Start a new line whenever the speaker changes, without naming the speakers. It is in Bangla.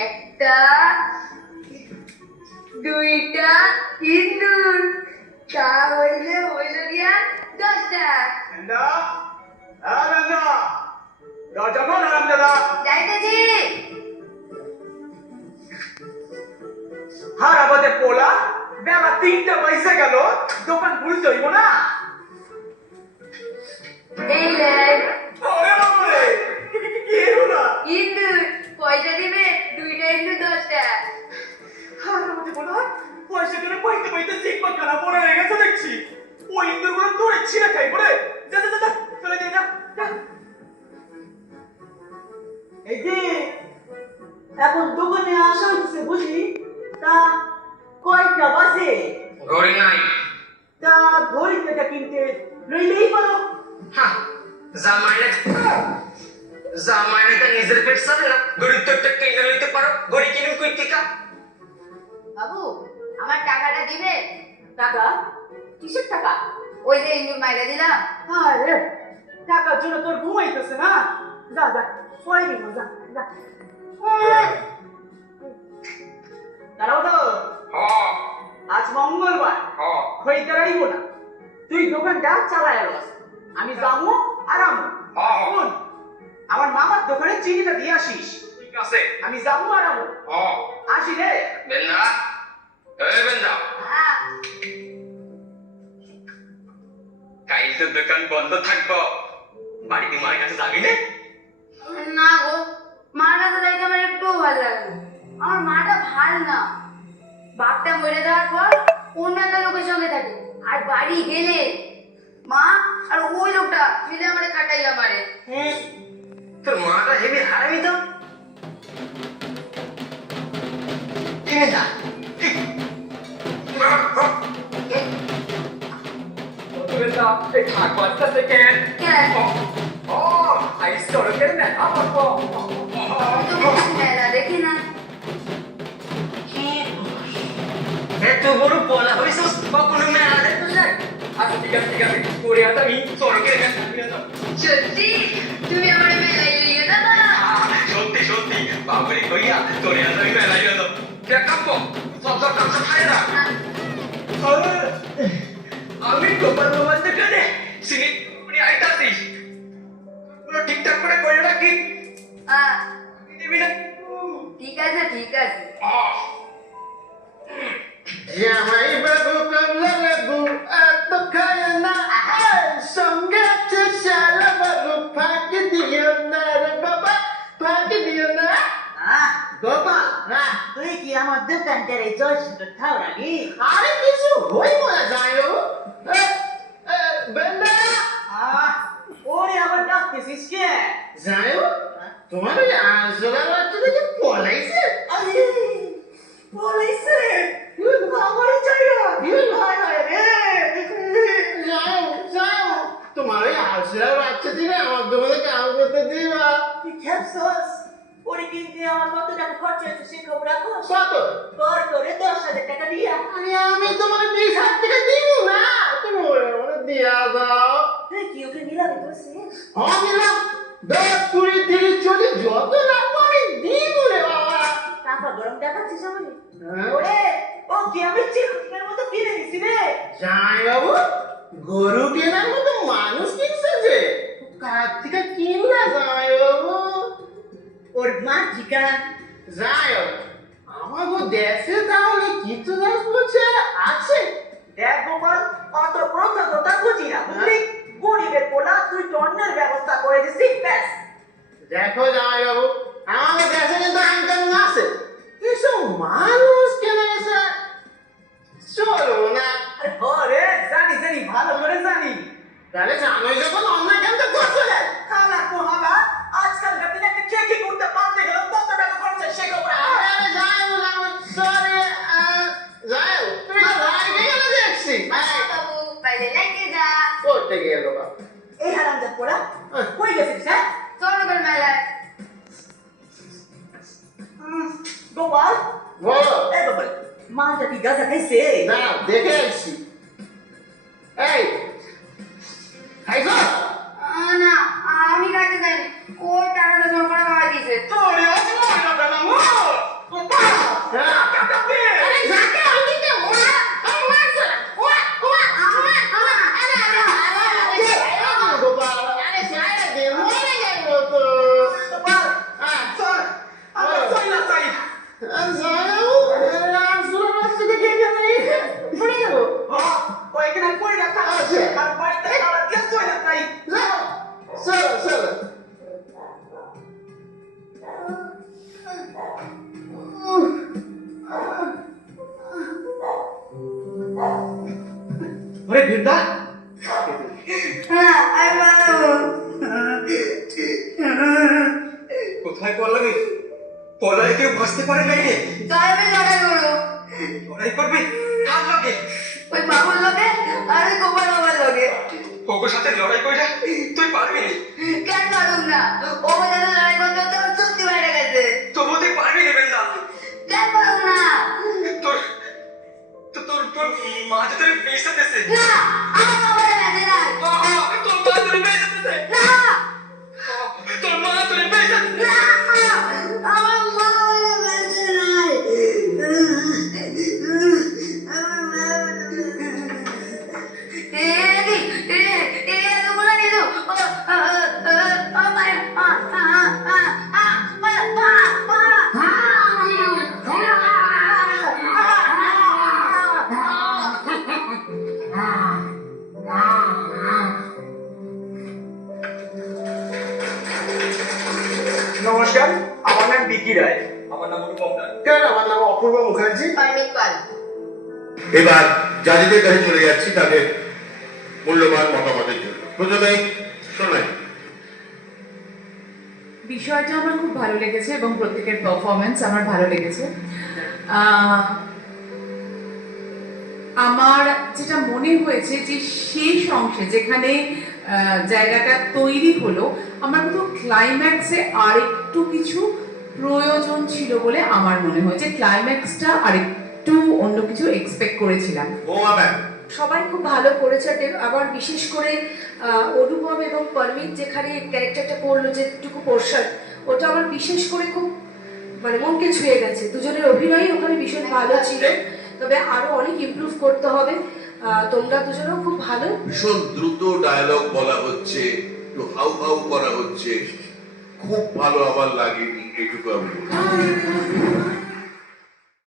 একটা দুইটা ইন্দুর তা হইলে হইল গিয়া দশটা।
হ্যাঁ বেন্দা। দরজা কোন আরাম দাদা।
যাইতেছি।
হার আবাদে পোলা বেলা তিনটা পয়সা গেল দোকান খুলতে হইব না।
এই যে এখন দোকানে আসা হইতেছে বুঝলি তা কয়টা বাজে?
ঘড়ি নাই।
তা ঘড়ি পেটা কিনতে রইলেই
হ্যাঁ জামাইনে জামাইনে তো নিজের পেট সারে না ঘড়ি তো একটা কিনে নিতে পারো ঘড়ি কিনে কই টিকা
বাবু আমার টাকাটা দিবে?
টাকা? কিসের টাকা?
ওই যে মাইরা দিলাম।
হ্যাঁ রে টাকার জন্য তোর ঘুমাইতেছে না। যা যা। কয় নিব যা যা দাঁড়াও তো। আজ মঙ্গলবার। খরিদ্দার আইব না। তুই দোকানটা চালায় আমি যাব আর আমো।
হ্যাঁ।
আমার মামার দোকানে চিনিটা দিয়ে আসিস।
ঠিক আছে।
আমি যাব আর আমো। আসি রে।
বেন্দা এই
হ্যাঁ।
কাল তো দোকান বন্ধ থাকব। বাড়িতে মার কাছে যাবি না?
আমার মাটা ভালো না। বাপটা মরে যাওয়ার পর অন্য একটা লোকের সঙ্গে থাকে। আর বাড়ি গেলে মা আর ওই লোকটা মিলে আমারে কাটাইয়া মারে।
হুম, তোর মাটা হেবি হারামি তো। কি বেন্দা
বেন্দা এই থাক বাচ্চা সেকেন্ড
কেন
ও আই সরকের না আমার পো
আমি তো বেশি মেলা দেখি না।
এত বড় পলা হইছস কখনো মেলা দেখছিস না
আচ্ছা ঠিক আছে ঠিক আছে করে আতা আমি সরকের কাছে
সত্যি? তুমি আমার মেলায় লিয়ে দাও
সত্যি সত্যি বাবরে কইয়া তোরে আজ আমি মেলা গেল কে কাম্প সব সব সব খায় না। আমি গোপাল বাবার দোকানে সিনি উনি আইতাছিস পুরো ঠিকঠাক করে করে রাখি।
হ্যাঁ
দিবি না?
ঠিক আছে ঠিক আছে।
আমার এই জয়সূচক ঠাউরানি
আরে কিছু হইব না যায় বেন্দা
ওরে আবার ডাকতেছিস কে
যায় তোমার ওই আজলা বাচ্চা দেখে পলাইছে
বলেছে আমারই জায়গা হায় হায় রে
যাও যাও তোমার ওই আজলা বাচ্চা দিলে আমার দোকানে কাম করতে দিবা
তুই খেপছস ওরে কিনতে আমার কত টাকা খরচ হয়েছে সে খবর রাখোস
কত?
কর করে দশ হাজার টাকা দিয়া
আরে আমি তোমার বিশ হাজার টাকা দিব না। তুমি ওরে ওরে দিয়া দাও।
তুই কি ওকে নিলামি করছিস
হ্যাঁ দিলাম দশ কুড়ি তিরিশ চল্লিশ যত লাগবে আমি দিব রে বাবা।
টাকা গরম দেখাচ্ছিস আমাকে?
হ্যাঁ?
ওরে ও কি আমি চিরদিনের মতো কিনে নিছি রে?
জামাই বাবু গরু কেনার মতো মানুষ কিনছে যে। কার থেকে কিনলা জামাই বাবু? যাই হোক আমাকে দেশে তাহলে কিছু জিনিস বলছে আছে।
দেখ গোপাল অত প্রথা বুঝি না বুঝলি? গরিবের পোলা তুই টন্নের ব্যবস্থা করে দিছিস ব্যাস।
দেখো জামাই বাবু আমাদের দেশে কিন্তু আইনকান আছে। এসব মানুষ কেন এসে? চলো না
আরে হরে জানি জানি ভালো করে জানি
তাহলে জানোই যখন অন্যায় কেন তো করছ না
খালা কোহাবা আজকালকার দিনে একটা কে কি করতে পারতে গেল কত টাকা খরচ হয় সে খবর আমার।
আরে যাই হোক সরি যাই হোক তুমি তো রাইগে গেলে দেখছি
বাবু বাইরে লাগে যা
করতে গেল বাবা
এই হারামজাদ পোলা কই গেছিস হ্যাঁ
চন্দ্রগড় মেলায়
উম, গোপাল
বলো
এই গোপাল মালটা কি গাঁজা খাইছে
না দেখে
হ্যাঁ আমি পালাবো
কোথায় পলাবি পলায় কেউ ভাসতে পারে নাই রে
তাই আমি লড়াই করব
লড়াই করবি কার লগে
ওই বাবুর লোকে আর ওই গোপাল বাবার লোকে
ওর সাথে লড়াই কইরা তুই পারবি
কেন পারুম না ও বলে লড়াই করতে ওর শক্তি বাইরে গেছে
তবু তুই পারবি রে বেন্দা
কেন পারুম না
তো তোর তোর মা যে তোর পেশা দেছে
না আমার
নাম রায়? আমার নাম অনুপম রায়
কেন? আমার নাম অপূর্ব মুখার্জি।
পারমিট পাল।
এবার কাছে চলে যাচ্ছি তাদের মূল্যবান মতামতের জন্য। প্রথমে শোনাই।
বিষয়টা আমার খুব ভালো লেগেছে এবং প্রত্যেকের পারফরমেন্স আমার ভালো লেগেছে। আহ, আমার যেটা মনে হয়েছে যে শেষ অংশে যেখানে আহ, জায়গাটা তৈরি হলো আমার কিন্তু ক্লাইম্যাক্সে আরেকটু কিছু প্রয়োজন ছিল বলে আমার মনে হয়েছে ক্লাইম্যাক্সটা আরেকটু অন্য কিছু এক্সপেক্ট করেছিলাম।
সবাই খুব ভালো করেছে আবার বিশেষ করে অনুপম এবং পরমিত যেখানে ক্যারেক্টারটা করল যেটুকু পোর্শন ওটা আমার বিশেষ করে খুব মানে মনকে ছুঁয়ে গেছে। দুজনের অভিনয় ওখানে ভীষণ ভালো ছিল। তবে আরও অনেক ইমপ্রুভ করতে হবে। তোমরা দুজনেও খুব ভালো।
ভীষণ দ্রুত ডায়লগ বলা হচ্ছে একটু হাউ হাউ করা হচ্ছে। খুব ভালো আমার লাগেনি এটুকু আমি।